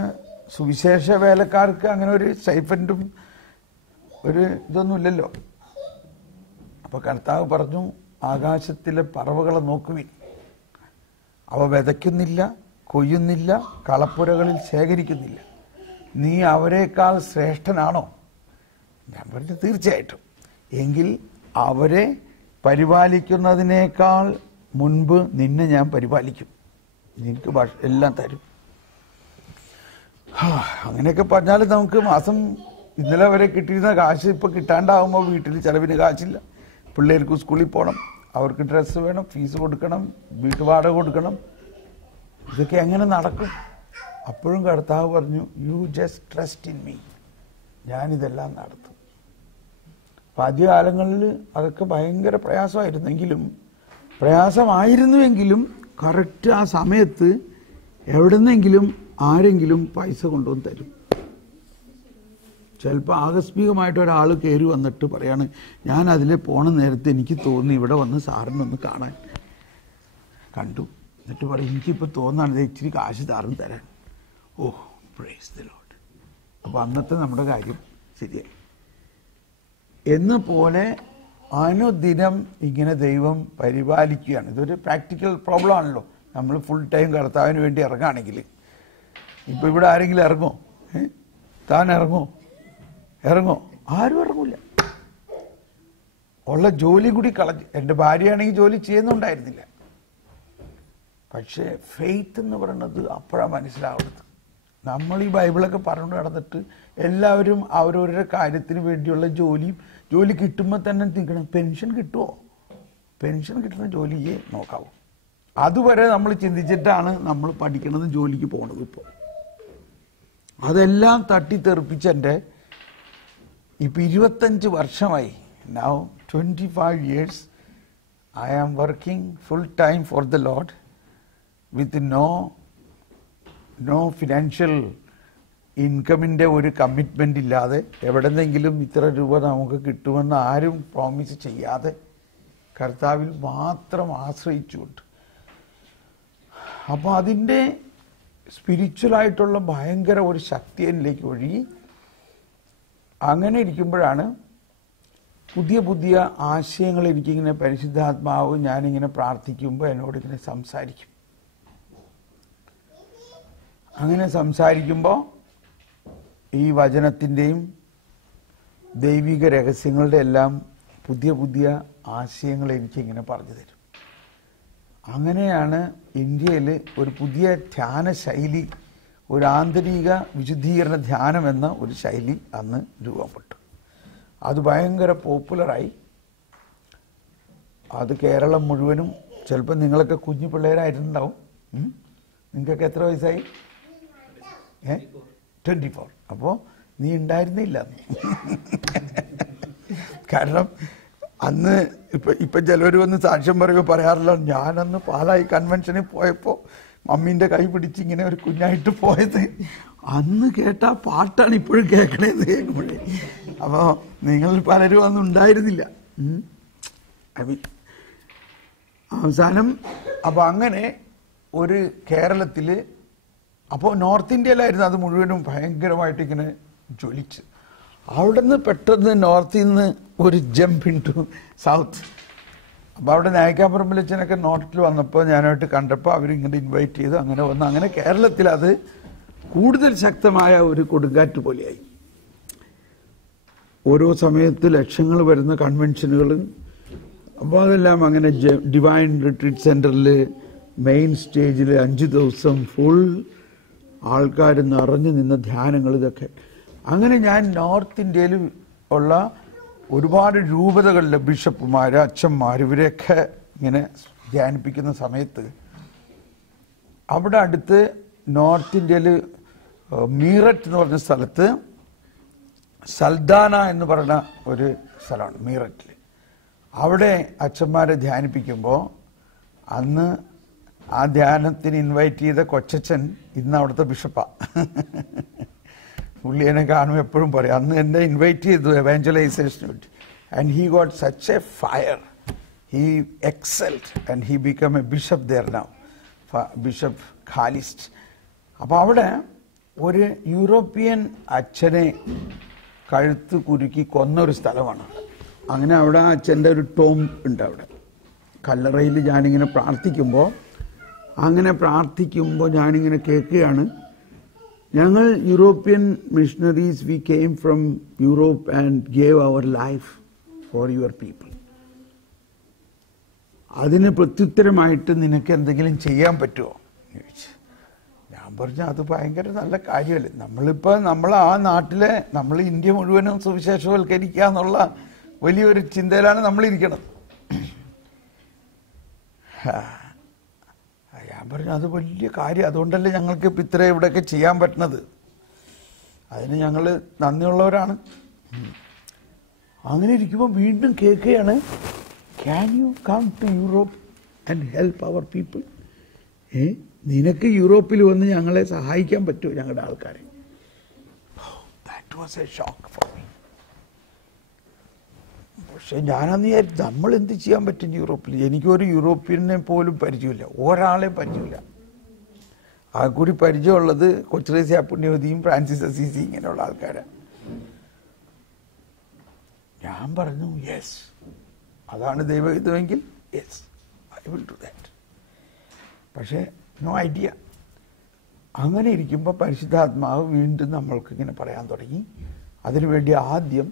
സുവിശേഷ വേലക്കാർക്ക് അങ്ങനെ ഒരു സ്റ്റൈഫൻഡും ഒരു ഇതൊന്നുമില്ലല്ലോ. അപ്പൊ കർത്താവ് പറഞ്ഞു, ആകാശത്തിലെ പറവകളെ നോക്കുവിൻ, അവ വിതയ്ക്കുന്നില്ല, കൊയ്യുന്നില്ല, കളപ്പുരകളിൽ ശേഖരിക്കുന്നില്ല. നീ അവരെക്കാൾ ശ്രേഷ്ഠനാണോ? ഞാൻ പറഞ്ഞു, തീർച്ചയായിട്ടും. എങ്കിൽ അവരെ പരിപാലിക്കുന്നതിനേക്കാൾ മുൻപ് നിന്നെ ഞാൻ പരിപാലിക്കും, നിനക്ക് എല്ലാം തരും. അങ്ങനെയൊക്കെ പറഞ്ഞാൽ നമുക്ക് മാസം ഇന്നലെ വരെ കിട്ടിയിരുന്ന കാശ് ഇപ്പൊ കിട്ടാണ്ടാവുമ്പോൾ വീട്ടിൽ ചെലവിന് കാശില്ല. പിള്ളേർക്ക് സ്കൂളിൽ പോകണം, അവർക്ക് ഡ്രസ്സ് വേണം, ഫീസ് കൊടുക്കണം, വീട്ടുവാടക കൊടുക്കണം. ഇതൊക്കെ എങ്ങനെ നടക്കും? അപ്പോഴും കർത്താവ് പറഞ്ഞു, you just trust in me, ഞാനിതെല്ലാം നടത്തും. അപ്പം ആദ്യകാലങ്ങളിൽ അതൊക്കെ ഭയങ്കര പ്രയാസമായിരുന്നുവെങ്കിലും കറക്റ്റ് ആ സമയത്ത് എവിടെന്നെങ്കിലും ആരെങ്കിലും പൈസ കൊണ്ടുവന്ന് തരും. ചിലപ്പോൾ ആകസ്മികമായിട്ട് ഒരാൾ കയറി വന്നിട്ട് പറയാണ്, ഞാൻ അതിലെ പോണ നേരത്തെ എനിക്ക് തോന്നി ഇവിടെ വന്ന് സാറിനൊന്ന് കാണാൻ. കണ്ടു, എന്നിട്ട് പറയും, എനിക്കിപ്പോൾ തോന്നാണ് ഇച്ചിരി കാശ് സാറിന് തരാൻ. ഓ, പ്രൈസ് ദി ലോർഡ്. അപ്പോൾ അന്നത്തെ നമ്മുടെ കാര്യം ശരിയായി. എന്ന പോലെ അനുദിനം ഇങ്ങനെ ദൈവം പരിപാലിക്കുകയാണ്. ഇതൊരു പ്രാക്ടിക്കൽ പ്രോബ്ലം ആണല്ലോ. നമ്മൾ ഫുൾ ടൈം കർത്താവിന് വേണ്ടി ഇറങ്ങുകയാണെങ്കിൽ, ഇപ്പം ഇവിടെ ആരെങ്കിലും ഇറങ്ങോ? താൻ ഇറങ്ങോ? ആരും ഇറങ്ങൂല. ഉള്ള ജോലി കൂടി കളഞ്ഞ്. എൻ്റെ ഭാര്യയാണെങ്കിൽ ജോലി ചെയ്യുന്നുണ്ടായിരുന്നില്ല. പക്ഷേ ഫെയ്ത്ത് എന്ന് പറയുന്നത് അപ്പോഴാണ് മനസ്സിലാവുന്നത്. നമ്മൾ ഈ ബൈബിളൊക്കെ പറഞ്ഞു നടന്നിട്ട് എല്ലാവരും അവരവരുടെ കാര്യത്തിന് വേണ്ടിയുള്ള ജോലി കിട്ടുമ്പോൾ തന്നെ നിൽക്കണം. പെൻഷൻ കിട്ടുമോ? പെൻഷൻ കിട്ടുന്ന ജോലിയെ നോക്കാവൂ. അതുവരെ നമ്മൾ ചിന്തിച്ചിട്ടാണ് നമ്മൾ പഠിക്കണത്, ജോലിക്ക് പോണത്. ഇപ്പോൾ അതെല്ലാം തട്ടിത്തെറിപ്പിച്ചെൻ്റെ ഇപ്പം 25 വർഷമായി. Now 25 years I am working full time for the Lord with no financial ഇൻകമിൻ്റെ ഒരു കമ്മിറ്റ്മെൻ്റ് ഇല്ലാതെ, എവിടെന്നെങ്കിലും ഇത്ര രൂപ നമുക്ക് കിട്ടുമെന്ന് ആരും പ്രോമിസ് ചെയ്യാതെ കർത്താവിൽ മാത്രം ആശ്രയിച്ചുകൊണ്ട്. അപ്പോൾ അതിൻ്റെ സ്പിരിച്വലായിട്ടുള്ള ഭയങ്കര ഒരു ശക്തി എന്നിലേക്ക് ഒഴുകി. അങ്ങനെ ഇരിക്കുമ്പോഴാണ് പുതിയ ആശയങ്ങൾ എനിക്കിങ്ങനെ പരിശുദ്ധാത്മാവ് ഞാനിങ്ങനെ പ്രാർത്ഥിക്കുമ്പോൾ എന്നോടിങ്ങനെ സംസാരിക്കും. അങ്ങനെ സംസാരിക്കുമ്പോൾ ഈ വചനത്തിൻ്റെയും ദൈവിക രഹസ്യങ്ങളുടെ എല്ലാം പുതിയ ആശയങ്ങൾ എനിക്കിങ്ങനെ പറഞ്ഞു തരും. അങ്ങനെയാണ് ഇന്ത്യയിൽ ഒരു പുതിയ ധ്യാന ശൈലി, ഒരു ആന്തരിക വിശുദ്ധീകരണ ധ്യാനം എന്ന ഒരു ശൈലി അന്ന് രൂപപ്പെട്ടു. അത് ഭയങ്കര പോപ്പുലറായി. അത് കേരളം മുഴുവനും. ചിലപ്പോൾ നിങ്ങളൊക്കെ കുഞ്ഞു പിള്ളേരായിട്ടുണ്ടാവും. നിങ്ങൾക്കൊക്കെ എത്ര വയസ്സായി? 24. അപ്പോൾ നീ ഉണ്ടായിരുന്നില്ല. കാരണം അന്ന് ഇപ്പം ചിലവർ വന്ന് സാക്ഷ്യം പറയുമ്പോൾ പറയാറില്ല, ഞാനന്ന് പാലായി കൺവെൻഷനിൽ പോയപ്പോൾ മമ്മീൻ്റെ കൈ പിടിച്ച് ഇങ്ങനെ ഒരു കുഞ്ഞായിട്ട് പോയത് അന്ന് കേട്ട പാട്ടാണ് ഇപ്പോഴും കേൾക്കണേന്ന് കേൾക്കുമ്പോഴേ. അപ്പോൾ നിങ്ങൾ പലരും അന്ന് ഉണ്ടായിരുന്നില്ല. അവസാനം അപ്പോൾ അങ്ങനെ ഒരു കേരളത്തിൽ, അപ്പോൾ നോർത്ത് ഇന്ത്യയിലായിരുന്നു അത് മുഴുവനും ഭയങ്കരമായിട്ട് ഇങ്ങനെ ജ്വലിച്ച്. അവിടെ നിന്ന് പെട്ടെന്ന് നോർത്തിൽ നിന്ന് ഒരു ജമ്പ് ഇൻ ടു സൗത്ത്. അപ്പോൾ അവിടെ നായിക്കാപ്പുറമ്പിലച്ചനൊക്കെ നോർത്തിൽ വന്നപ്പോൾ ഞാനായിട്ട് കണ്ടപ്പോൾ അവരിങ്ങനെ ഇൻവൈറ്റ് ചെയ്തു. അങ്ങനെ വന്നു. അങ്ങനെ കേരളത്തിൽ അത് കൂടുതൽ ശക്തമായ ഒരു കൊടുങ്കാറ്റ് പോലെയായി. ഓരോ സമയത്ത് ലക്ഷങ്ങൾ വരുന്ന കൺവെൻഷനുകൾ. അപ്പോൾ അതെല്ലാം അങ്ങനെ ഡിവൈൻ റിട്രീറ്റ് സെൻറ്ററിൽ മെയിൻ സ്റ്റേജിൽ 5 ദിവസം ഫുൾ ആൾക്കാർ നിറഞ്ഞു നിന്ന ധ്യാനങ്ങൾ, ഇതൊക്കെ. അങ്ങനെ ഞാൻ നോർത്ത് ഇന്ത്യയിൽ ഉള്ള ഒരുപാട് രൂപതകളിലെ ബിഷപ്പുമാർ, അച്ഛന്മാർ, ഇവരെയൊക്കെ ഇങ്ങനെ ധ്യാനിപ്പിക്കുന്ന സമയത്ത് അവിടെ അടുത്ത് നോർത്ത് ഇന്ത്യയിൽ മീററ്റ് എന്ന് പറഞ്ഞ സ്ഥലത്ത് സൽദാന എന്ന് പറയുന്ന ഒരു സ്ഥലമാണ് മീററ്റിൽ. അവിടെ അച്ഛന്മാരെ ധ്യാനിപ്പിക്കുമ്പോൾ അന്ന് ആ ധ്യാനത്തിന് ഇൻവൈറ്റ് ചെയ്ത കൊച്ചച്ഛൻ ഇന്ന് അവിടുത്തെ ബിഷപ്പാണ്. പുള്ളി എന്നെ കാണുമ്പോൾ എപ്പോഴും പറയും, അന്ന് എന്നെ ഇൻവൈറ്റ് ചെയ്തു എവാഞ്ചലൈസേഷന് വേണ്ടി. And he got such a fire, he excelled and he become a bishop there now, bishop ഖാലിസ്റ്റ്. അപ്പോൾ അവിടെ ഒരു യൂറോപ്യൻ അച്ഛനെ കഴുത്ത് കുരുക്കി കൊന്നൊരു സ്ഥലമാണ്. അങ്ങനെ അവിടെ അച്ഛൻ്റെ ഒരു ടോം ഉണ്ട്. അവിടെ കല്ലറയിൽ ഞാനിങ്ങനെ പ്രാർത്ഥിക്കുമ്പോൾ ഞാനിങ്ങനെ കേൾക്കുകയാണ്, ഞങ്ങൾ European missionaries, we came from Europe and gave our life for your people. അതിന് പ്രത്യുത്തരമായിട്ട് നിനക്ക് എന്തെങ്കിലും ചെയ്യാൻ പറ്റുമോ എന്ന് ചോദിച്ചു. ഞാൻ പറഞ്ഞു, അത് ഭയങ്കര നല്ല കാര്യമല്ലേ. നമ്മൾ ആ നാട്ടിലെ, നമ്മൾ ഇന്ത്യ മുഴുവനും സുവിശേഷവൽക്കരിക്കുക എന്നുള്ള വലിയൊരു ചിന്തയിലാണ് നമ്മളിരിക്കുന്നത്. ഞാൻ പറഞ്ഞു, അത് വലിയ കാര്യം, അതുകൊണ്ടല്ലേ ഞങ്ങൾക്ക് ഇപ്പം ഇത്ര ഇവിടെയൊക്കെ ചെയ്യാൻ പറ്റുന്നത്. അതിന് ഞങ്ങൾ നന്ദിയുള്ളവരാണ്. അങ്ങനെ ഇരിക്കുമ്പോൾ വീണ്ടും കേൾക്കുകയാണ്, can you come to Europe and help our people? നിനക്ക് യൂറോപ്പിൽ വന്ന് ഞങ്ങളെ സഹായിക്കാൻ പറ്റുമോ, ഞങ്ങളുടെ ആൾക്കാരെ? That was a shock for me. പക്ഷെ ഞാനന്ന് വിചാരിച്ചു, നമ്മൾ എന്ത് ചെയ്യാൻ പറ്റും യൂറോപ്പിൽ? എനിക്കൊരു യൂറോപ്യനെ പോലും പരിചയമില്ല, ഒരാളെയും പരിചയമില്ല. ആ കൂടി പരിചയമുള്ളത് കൊച്ചുറേസ്യ പുണ്യവതിയും ഫ്രാൻസിസ് അസീസി ഇങ്ങനെയുള്ള ആൾക്കാരാണ്. ഞാൻ പറഞ്ഞു, യെസ്, അതാണ് ദൈവഹിതമെങ്കിൽ yes, I will do that. പക്ഷേ നോ ഐഡിയ. അങ്ങനെ ഇരിക്കുമ്പോൾ പരിശുദ്ധാത്മാവ് വീണ്ടും നമ്മൾക്ക് ഇങ്ങനെ പറയാൻ തുടങ്ങി, അതിനുവേണ്ടി ആദ്യം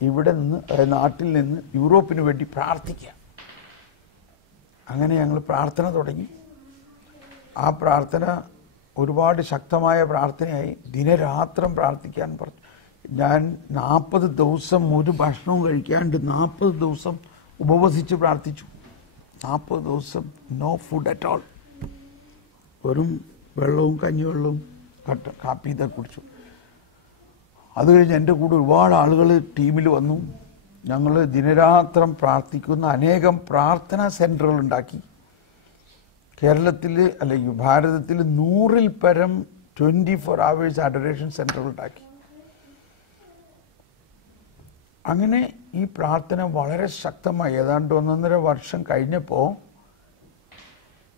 ഇവിടെ നിന്ന്, നാട്ടിൽ നിന്ന് യൂറോപ്പിന് വേണ്ടി പ്രാർത്ഥിക്കുക. അങ്ങനെ ഞങ്ങൾ പ്രാർത്ഥന തുടങ്ങി. ആ പ്രാർത്ഥന ഒരുപാട് ശക്തമായ പ്രാർത്ഥനയായി. ദിനരാത്രം പ്രാർത്ഥിക്കാൻ പറഞ്ഞു. ഞാൻ 40 ദിവസം ഒരു ഭക്ഷണവും കഴിക്കാണ്ട് 40 ദിവസം ഉപവസിച്ച് പ്രാർത്ഥിച്ചു. 40 ദിവസം നോ ഫുഡ് അറ്റ് ഓൾ. വെറും വെള്ളവും കഞ്ഞിവെള്ളവും കാപ്പി ഇതൊക്കെ കുടിച്ചു. അത് കഴിഞ്ഞ് എൻ്റെ കൂടെ ഒരുപാട് ആളുകൾ ടീമിൽ വന്നു. ഞങ്ങൾ ദിനരാത്രം പ്രാർത്ഥിക്കുന്ന അനേകം പ്രാർത്ഥനാ സെൻ്ററുകൾ ഉണ്ടാക്കി. കേരളത്തിൽ അല്ലെങ്കിൽ ഭാരതത്തിൽ 100-ൽ പരം 24 hours അഡറേഷൻ സെൻ്ററുകൾ ഉണ്ടാക്കി. അങ്ങനെ ഈ പ്രാർത്ഥന വളരെ ശക്തമായി ഏതാണ്ട് 1.5 വർഷം കഴിഞ്ഞപ്പോൾ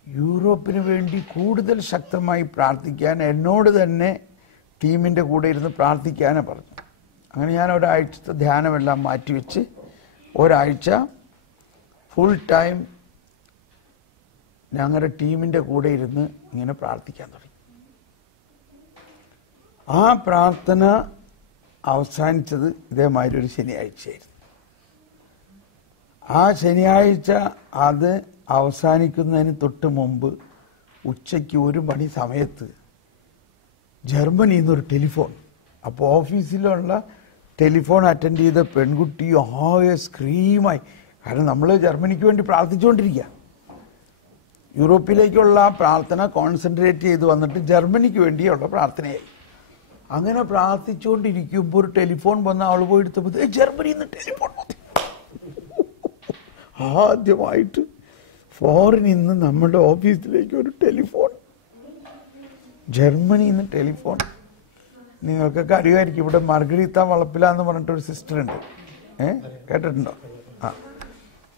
യൂറോപ്പിന് വേണ്ടി കൂടുതൽ ശക്തമായി പ്രാർത്ഥിക്കാൻ എന്നോട് തന്നെ ടീമിൻ്റെ കൂടെ ഇരുന്ന് പ്രാർത്ഥിക്കാനാണ് പറഞ്ഞു. അങ്ങനെ ഞാൻ ഒരാഴ്ചത്തെ ധ്യാനമെല്ലാം മാറ്റിവെച്ച് ഒരാഴ്ച ഫുൾ ടൈം ഞങ്ങളുടെ ടീമിൻ്റെ കൂടെ ഇരുന്ന് ഇങ്ങനെ പ്രാർത്ഥിക്കാൻ തുടങ്ങി. ആ പ്രാർത്ഥന അവസാനിച്ചത് ഇതേമാതിരി ഒരു ശനിയാഴ്ചയായിരുന്നു. ആ ശനിയാഴ്ച അത് അവസാനിക്കുന്നതിന് തൊട്ട് മുമ്പ് ഉച്ചയ്ക്ക് 1 മണി സമയത്ത് ജർമ്മനിയിൽ നിന്നൊരു ടെലിഫോൺ. അപ്പോൾ ഓഫീസിലുള്ള ടെലിഫോൺ അറ്റൻഡ് ചെയ്ത പെൺകുട്ടി ആകെ സ്ക്രീമായി. കാരണം നമ്മൾ ജർമ്മനിക്ക് വേണ്ടി പ്രാർത്ഥിച്ചുകൊണ്ടിരിക്കുക. യൂറോപ്പിലേക്കുള്ള പ്രാർത്ഥന കോൺസെൻട്രേറ്റ് ചെയ്ത് വന്നിട്ട് ജർമ്മനിക്ക് വേണ്ടിയുള്ള പ്രാർത്ഥനയായി. അങ്ങനെ പ്രാർത്ഥിച്ചുകൊണ്ടിരിക്കുമ്പോൾ ഒരു ടെലിഫോൺ വന്ന് അവൾ പോയി എടുത്തപ്പോൾ ജർമ്മനിയിൽ നിന്ന് ടെലിഫോൺ വന്നു. ആദ്യമായിട്ട് ഫോറിനിൽ നിന്ന് നമ്മുടെ ഓഫീസിലേക്ക് ഒരു ടെലിഫോൺ, ജർമ്മനിയിൽ നിന്ന് ടെലിഫോൺ. നിങ്ങൾക്കൊക്കെ അറിയുമായിരിക്കും, ഇവിടെ മർഗരീത്ത വളപ്പില എന്ന് പറഞ്ഞിട്ടൊരു സിസ്റ്റർ ഉണ്ട്, കേട്ടിട്ടുണ്ടോ?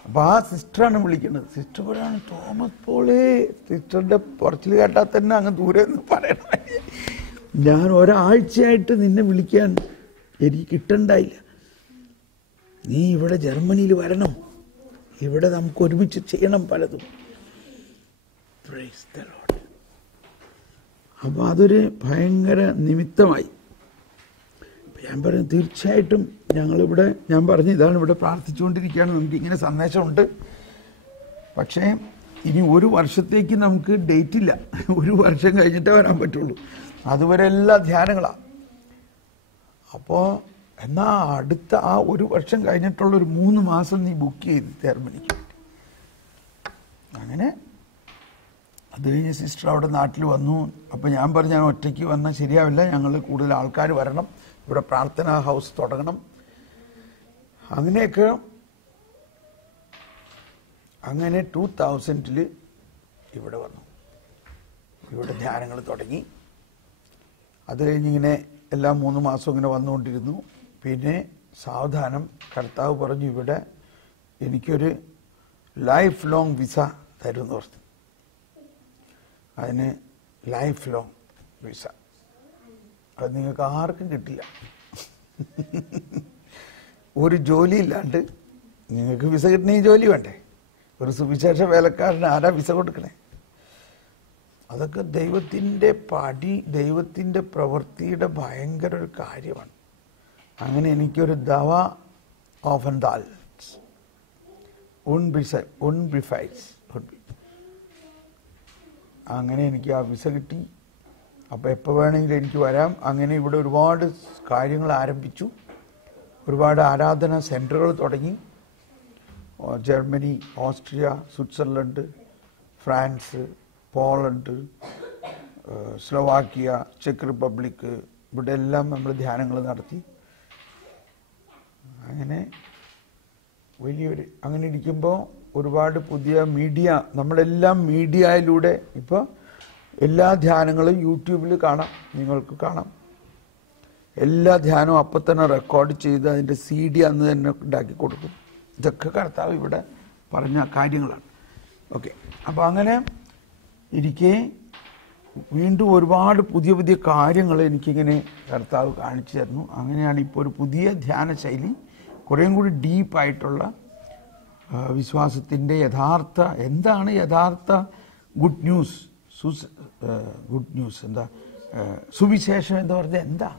അപ്പൊ ആ സിസ്റ്ററാണ് വിളിക്കുന്നത്. സിസ്റ്റർ പറയാണ്, തോമസ് പോളേ. സിസ്റ്ററിന്റെ പുറച്ചിൽ കേട്ടാൽ തന്നെ അങ്ങ് ദൂരെ നിന്ന് പറയണം, ഞാൻ ഒരാഴ്ചയായിട്ട് നിന്നെ വിളിക്കാൻ എനിക്ക് കിട്ടണ്ടായില്ല. നീ ഇവിടെ ജർമ്മനിയിൽ വരണം, ഇവിടെ നമുക്ക് ഒരുമിച്ച് ചെയ്യണം പലതും. അപ്പൊ അതൊരു ഭയങ്കര നിമിത്തമായി. ഞാൻ പറഞ്ഞു, തീർച്ചയായിട്ടും ഞങ്ങളിവിടെ, ഞാൻ പറഞ്ഞു ഇതാണ് ഇവിടെ പ്രാർത്ഥിച്ചുകൊണ്ടിരിക്കുകയാണ്, നമുക്ക് ഇങ്ങനെ സന്ദേശമുണ്ട്. പക്ഷേ ഇനി 1 വർഷത്തേക്ക് നമുക്ക് ഡേറ്റ് ഇല്ല. 1 വർഷം കഴിഞ്ഞിട്ടേ വരാൻ പറ്റുള്ളൂ. അതുവരെ എല്ലാ ധ്യാനങ്ങളാണ്. അപ്പോൾ എന്നാ അടുത്ത ആ 1 വർഷം കഴിഞ്ഞിട്ടുള്ള ഒരു 3 മാസം നീ ബുക്ക് ചെയ്ത് ജർമ്മനിക്ക്. അങ്ങനെ അത് കഴിഞ്ഞ് സിസ്റ്റർ അവിടെ നാട്ടിൽ വന്നു. അപ്പം ഞാൻ പറഞ്ഞു, ഞാൻ ഒറ്റയ്ക്ക് വന്നാൽ ശരിയാവില്ല, ഞങ്ങൾ കൂടുതൽ ആൾക്കാർ വരണം, ഇവിടെ പ്രാർത്ഥനാ ഹൗസ് തുടങ്ങണം. അങ്ങനെയൊക്കെ അങ്ങനെ 2000-ൽ ഇവിടെ വന്നു. ഇവിടെ ധ്യാനങ്ങൾ തുടങ്ങി. അത് കഴിഞ്ഞിങ്ങനെ എല്ലാ 3 മാസവും ഇങ്ങനെ വന്നുകൊണ്ടിരുന്നു. പിന്നെ സാവധാനം കർത്താവ് പറഞ്ഞു, ഇവിടെ എനിക്കൊരു ലൈഫ് ലോങ് വിസ തരുമെന്ന് പറഞ്ഞു. അതിന് ലൈഫ് ലോങ് വിസ, അത് നിങ്ങൾക്ക് ആർക്കും കിട്ടില്ല. ഒരു ജോലി ഇല്ലാണ്ട് നിങ്ങൾക്ക് വിസ കിട്ടണ ഈ ജോലി വേണ്ടേ? ഒരു സുവിശേഷ വേലക്കാരന് ആരാ വിസ കൊടുക്കണേ? അതൊക്കെ ദൈവത്തിൻ്റെ ദൈവത്തിൻ്റെ പ്രവൃത്തിയുടെ ഭയങ്കര ഒരു കാര്യമാണ്. അങ്ങനെ എനിക്കൊരു ദവ ഓഫൻതാൽ അങ്ങനെ എനിക്ക് ആ വിസ കിട്ടി. അപ്പോൾ എപ്പോൾ വേണമെങ്കിലും എനിക്ക് വരാം. അങ്ങനെ ഇവിടെ ഒരുപാട് കാര്യങ്ങൾ ആരംഭിച്ചു. ഒരുപാട് ആരാധന സെൻറ്ററുകൾ തുടങ്ങി. Germany, Austria, Switzerland, France, Poland, Slovakia, check republic, ഇവിടെ എല്ലാം നമ്മൾ ധ്യാനങ്ങൾ നടത്തി. അങ്ങനെ അങ്ങനെ ഇരിക്കുമ്പോൾ ഒരുപാട് പുതിയ മീഡിയ, നമ്മളെല്ലാം മീഡിയയിലൂടെ ഇപ്പോൾ എല്ലാ ധ്യാനങ്ങളും യൂട്യൂബിൽ കാണാം, നിങ്ങൾക്ക് കാണാം. എല്ലാ ധ്യാനവും അപ്പം തന്നെ റെക്കോർഡ് ചെയ്ത് അതിൻ്റെ CD അന്ന് തന്നെ ഉണ്ടാക്കി കൊടുക്കും. ഇതൊക്കെ കർത്താവ് ഇവിടെ പറഞ്ഞ കാര്യങ്ങളാണ്. ഓക്കെ, അപ്പോൾ അങ്ങനെ ഇരിക്കെ വീണ്ടും ഒരുപാട് പുതിയ പുതിയ കാര്യങ്ങൾ എനിക്കിങ്ങനെ കർത്താവ് കാണിച്ചു തരുന്നു. അങ്ങനെയാണ് ഇപ്പോൾ ഒരു പുതിയ ധ്യാന ശൈലി, കുറേയും കൂടി ഡീപ്പായിട്ടുള്ള വിശ്വാസത്തിൻ്റെ എന്താണ് യഥാർത്ഥ ഗുഡ് ന്യൂസ്, എന്താ സുവിശേഷം എന്ന് പറഞ്ഞാൽ എന്താ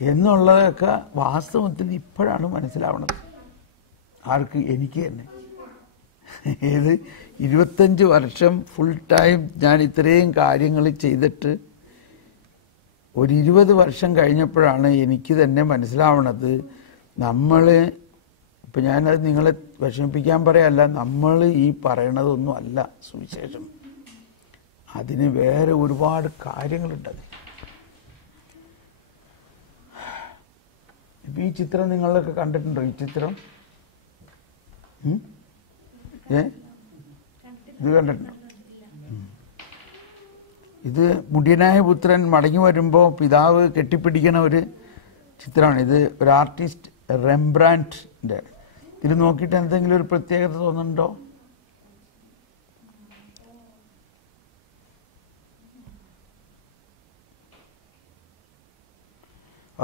എന്നുള്ളതൊക്കെ വാസ്തവത്തിൽ ഇപ്പോഴാണ് മനസ്സിലാവുന്നത്. ആർക്ക്? എനിക്ക് തന്നെ. ഏത് 25 വർഷം ഫുൾ ടൈം ഞാൻ ഇത്രയും കാര്യങ്ങൾ ചെയ്തിട്ട് ഒരു 20 വർഷം കഴിഞ്ഞപ്പോഴാണ് എനിക്ക് തന്നെ മനസ്സിലാവണത്, നമ്മൾ ഇപ്പം ഞാനത് നിങ്ങളെ വിഷമിപ്പിക്കാൻ പറയല്ല, നമ്മൾ ഈ പറയണതൊന്നും അല്ല സുവിശേഷം. അതിന് വേറെ ഒരുപാട് കാര്യങ്ങളുണ്ടത്. ഇപ്പം ഈ ചിത്രം നിങ്ങളൊക്കെ കണ്ടിട്ടുണ്ടോ? ഈ ചിത്രം ഇത് കണ്ടിട്ടുണ്ടോ? ഇത് മുടിയനായ പുത്രൻ മടങ്ങി വരുമ്പോൾ പിതാവ് കെട്ടിപ്പിടിക്കണ ഒരു ചിത്രമാണ്. ഇത് ഒരു ആർട്ടിസ്റ്റ് റെംബ്രാൻഡിൻ്റെ. ഇത് നോക്കിയിട്ട് എന്തെങ്കിലും ഒരു പ്രത്യേകത തോന്നുന്നുണ്ടോ?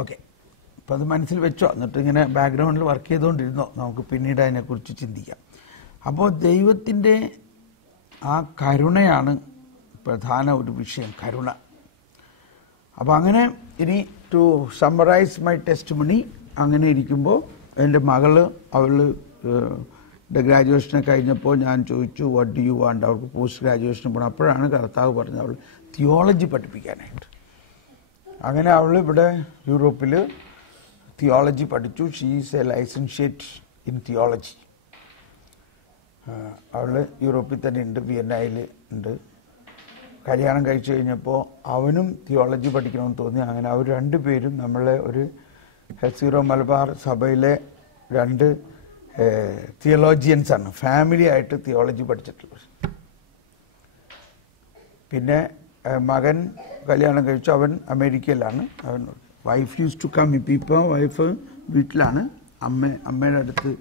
ഓക്കെ, അപ്പം അത് മനസ്സിൽ വെച്ചോ. എന്നിട്ട് ഇങ്ങനെ ബാക്ക്ഗ്രൗണ്ടിൽ വർക്ക് ചെയ്തുകൊണ്ടിരുന്നോ, നമുക്ക് പിന്നീട് അതിനെക്കുറിച്ച് ചിന്തിക്കാം. അപ്പോൾ ദൈവത്തിൻ്റെ ആ കരുണയാണ് പ്രധാന ഒരു വിഷയം, കരുണ. അപ്പോൾ അങ്ങനെ ഇനി ടു സമ്മറൈസ് മൈ ടെസ്റ്റിമണി, അങ്ങനെ ഇരിക്കുമ്പോൾ എൻ്റെ മകള് അവളുടെ ഗ്രാജുവേഷനെ കഴിഞ്ഞപ്പോൾ ഞാൻ ചോദിച്ചു വാട്ട് ഡു യു വാണ്ട്, അവൾക്ക് പോസ്റ്റ് ഗ്രാജുവേഷന് പോകണം. അപ്പോഴാണ് കർത്താവ് പറഞ്ഞത് അവൾ തിയോളജി പഠിപ്പിക്കാനായിട്ട്. അങ്ങനെ അവൾ ഇവിടെ യൂറോപ്പിൽ തിയോളജി പഠിച്ചു. She is A licentiate in theology. അവൾ യൂറോപ്പിൽ തന്നെ ഉണ്ട്, വിയന്നയിൽ ഉണ്ട്. കല്യാണം കഴിച്ചു കഴിഞ്ഞപ്പോൾ അവനും തിയോളജി പഠിക്കണമെന്ന് തോന്നി. അങ്ങനെ അവർ രണ്ടുപേരും നമ്മളെ ഒരു സീറോ മലബാർ സഭയിലെ 2 തിയോളജിയൻസാണ്, ഫാമിലി ആയിട്ട് തിയോളജി പഠിച്ചിട്ടുള്ളത്. പിന്നെ മകൻ കല്യാണം കഴിച്ചു, അവൻ അമേരിക്കയിലാണ്. അവൻ വൈഫ് യൂസ് ടു കം. ഇപ്പോൾ വൈഫ് വീട്ടിലാണ്, അമ്മയുടെ അടുത്ത്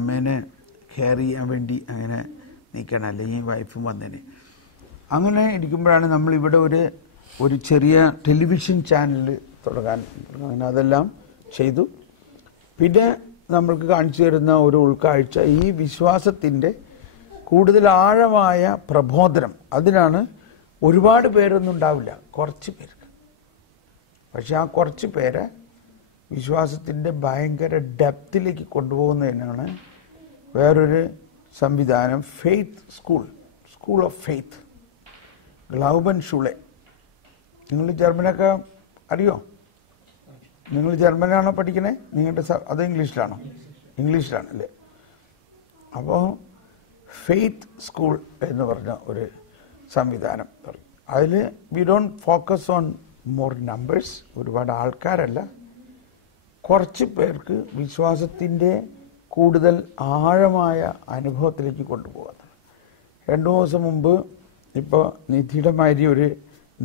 അമ്മേനെ കെയർ ചെയ്യാൻ വേണ്ടി അങ്ങനെ നിൽക്കണം, അല്ലെങ്കിൽ വൈഫും വന്നേനെ. അങ്ങനെ ഇരിക്കുമ്പോഴാണ് നമ്മളിവിടെ ഒരു ചെറിയ ടെലിവിഷൻ ചാനൽ തുടങ്ങാൻ. അങ്ങനെ അതെല്ലാം ചെയ്തു. പിന്നെ നമ്മൾക്ക് കാണിച്ചു തരുന്ന ഒരു ഉൾക്കാഴ്ച ഈ വിശ്വാസത്തിൻ്റെ കൂടുതൽ ആഴമായ പ്രബോധനം. അതിനാണ് ഒരുപാട് പേരൊന്നും ഉണ്ടാവില്ല, കുറച്ച് പേർക്ക്. പക്ഷെ ആ കുറച്ച് പേരെ വിശ്വാസത്തിൻ്റെ ഭയങ്കര ഡെപ്തിലേക്ക് കൊണ്ടുപോകുന്നതിനാണ് വേറൊരു സംവിധാനം, ഫെയ്ത്ത് സ്കൂൾ ഓഫ് ഫെയ്ത്ത്, ഗ്ലൗബൻ ഷുളെ. നിങ്ങൾ ജർമ്മനൊക്കെ അറിയോ? നിങ്ങൾ ജർമ്മനാണോ പഠിക്കണേ? നിങ്ങളുടെ അത് ഇംഗ്ലീഷിലാണോ? ഇംഗ്ലീഷിലാണല്ലേ. അപ്പോൾ ഫെയ്ത്ത് സ്കൂൾ എന്ന് പറഞ്ഞ ഒരു സംവിധാനം. അതിൽ we don't focus on more numbers, ഒരുപാട് ആൾക്കാരല്ല, കുറച്ച് പേർക്ക് വിശ്വാസത്തിൻ്റെ കൂടുതൽ ആഴമായ അനുഭവത്തിലേക്ക് കൊണ്ടുപോകുന്നത്. 2 ദിവസം മുമ്പ് ഇപ്പോൾ നിധിയുടെ മാതിരി ഒരു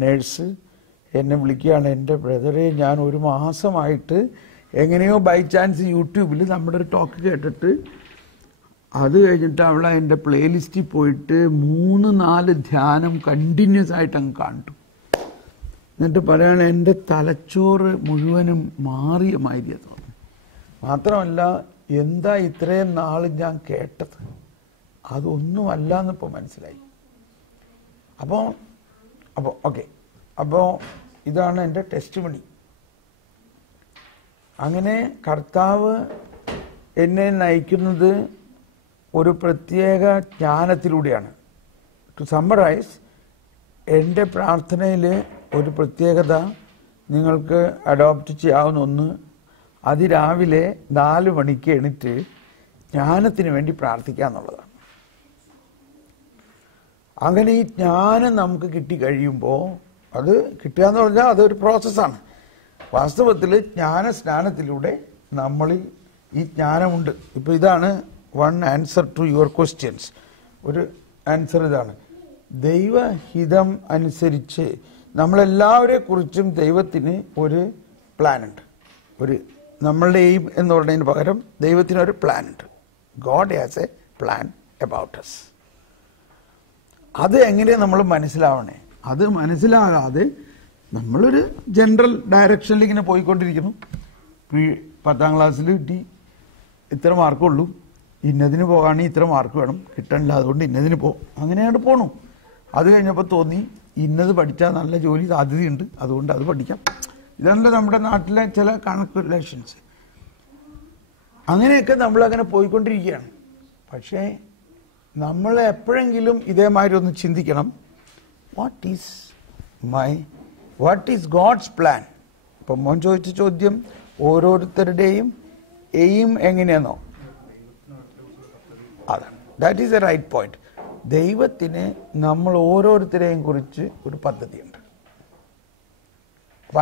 നേഴ്സ് എന്നെ വിളിക്കുകയാണ്, എൻ്റെ ബ്രദറെ ഞാൻ 1 മാസമായിട്ട് എങ്ങനെയോ ബൈ ചാൻസ് യൂട്യൂബിൽ നമ്മുടെ ഒരു ടോക്ക് കേട്ടിട്ട് അത് കഴിഞ്ഞിട്ട് അവളെ എൻ്റെ പ്ലേലിസ്റ്റിൽ പോയിട്ട് 3-4 ധ്യാനം കണ്ടിന്യൂസ് ആയിട്ട് അങ്ങ് കണ്ടു. എന്നിട്ട് പറയാണ് എൻ്റെ തലച്ചോറ് മുഴുവനും മാറിയ മാതിരിയാണ് തോന്നുന്നു. മാത്രമല്ല എന്താ ഇത്രയും നാൾ ഞാൻ കേട്ടത് അതൊന്നുമല്ല എന്നിപ്പോൾ മനസ്സിലായി. അപ്പോൾ ഓക്കെ, അപ്പോൾ ഇതാണ് എൻ്റെ ടെസ്റ്റ് മണി. അങ്ങനെ കർത്താവ് എന്നെ നയിക്കുന്നത് ഒരു പ്രത്യേക ജ്ഞാനത്തിലൂടെയാണ്. ടു സമ്മറൈസ്, എൻ്റെ പ്രാർത്ഥനയിൽ ഒരു പ്രത്യേകത നിങ്ങൾക്ക് അഡോപ്റ്റ് ചെയ്യാവുന്ന ഒന്ന്, അതിരാവിലെ 4 മണിക്ക് എണീറ്റ് ജ്ഞാനത്തിന് വേണ്ടി പ്രാർത്ഥിക്കുക എന്നുള്ളതാണ്. അങ്ങനെ ഈ ജ്ഞാനം നമുക്ക് കിട്ടിക്കഴിയുമ്പോൾ, അത് കിട്ടുക എന്ന് പറഞ്ഞാൽ അതൊരു പ്രോസസ്സാണ്. വാസ്തവത്തിൽ ജ്ഞാനസ്നാനത്തിലൂടെ നമ്മളിൽ ഈ ജ്ഞാനമുണ്ട്. ഇപ്പോൾ ഇതാണ് one answer to your questions. ഒരു ആൻസർ ഇതാണ്: ദൈവഹിതം അനുസരിച്ച് നമ്മളെല്ലാവരെ കുറിച്ചും ദൈവത്തിന് ഒരു പ്ലാൻ ഉണ്ട്. ഒരു നമ്മളുടെ എയിം എന്ന് പറയുന്നതിന് പകരം ദൈവത്തിനൊരു പ്ലാൻ ഉണ്ട്. God has a plan about us. അത് എങ്ങനെയാണ് നമ്മൾ മനസ്സിലാവണേ? അത് മനസ്സിലാകാതെ നമ്മളൊരു ജനറൽ ഡയറക്ഷനിൽ ഇങ്ങനെ പോയിക്കൊണ്ടിരിക്കുന്നു. 10ാം ക്ലാസ്സിൽ കിട്ടി, ഇത്ര മാർക്കുള്ളൂ, ഇന്നതിന് പോകാണെങ്കിൽ ഇത്ര മാർക്ക് വേണം, കിട്ടണില്ല, അതുകൊണ്ട് ഇന്നതിന് അങ്ങനെയാണ് പോണു. അത് കഴിഞ്ഞപ്പോൾ തോന്നി ഇന്നത് പഠിച്ചാൽ നല്ല ജോലി സാധ്യതയുണ്ട്, അതുകൊണ്ട് അത് പഠിക്കാം. ഇതാണല്ലോ നമ്മുടെ നാട്ടിലെ ചില കാൽക്കുലേഷൻസ്. അങ്ങനെയൊക്കെ നമ്മളങ്ങനെ പോയിക്കൊണ്ടിരിക്കുകയാണ്. പക്ഷേ നമ്മൾ എപ്പോഴെങ്കിലും ഇതേമാതിരി ഒന്ന് ചിന്തിക്കണം, വാട്ട് ഈസ് ഗോഡ്സ് പ്ലാൻ? ഇപ്പം മോൻ ചോദിച്ച ചോദ്യം ഓരോരുത്തരുടെയും എയിം എങ്ങനെയാണോ, അതാണ്. That is a right point. ദൈവത്തിന് നമ്മൾ ഓരോരുത്തരെയും കുറിച്ച് ഒരു പദ്ധതിയുണ്ട്. അപ്പം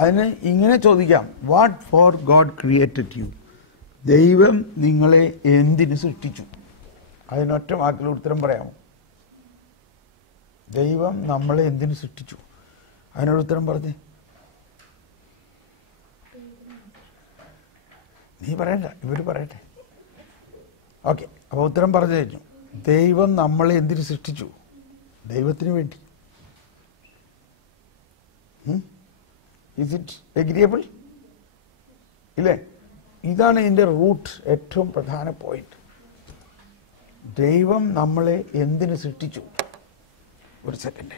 അതിന് ഇങ്ങനെ ചോദിക്കാം, what for God created U? ദൈവം നിങ്ങളെ എന്തിന് സൃഷ്ടിച്ചു? അതിനൊറ്റ വാക്കിൽ ഉത്തരം പറയാമോ? ദൈവം നമ്മളെ എന്തിനു സൃഷ്ടിച്ചു? അതിനോട് ഉത്തരം പറഞ്ഞേ. നീ പറയണ്ട, ഇവര് പറയട്ടെ. ഓക്കെ, അപ്പോൾ ഉത്തരം പറഞ്ഞു കഴിഞ്ഞു. ദൈവം നമ്മളെ എന്തിനു സൃഷ്ടിച്ചു? ദൈവത്തിന് വേണ്ടി. Is it agreeable? ഇല്ലേ? ഇതാണ് ഇതിൻ്റെ റൂട്ട്, ഏറ്റവും പ്രധാന പോയിന്റ്. ദൈവം നമ്മളെ എന്തിനു സൃഷ്ടിച്ചു? ഒരു സെക്കൻഡ്.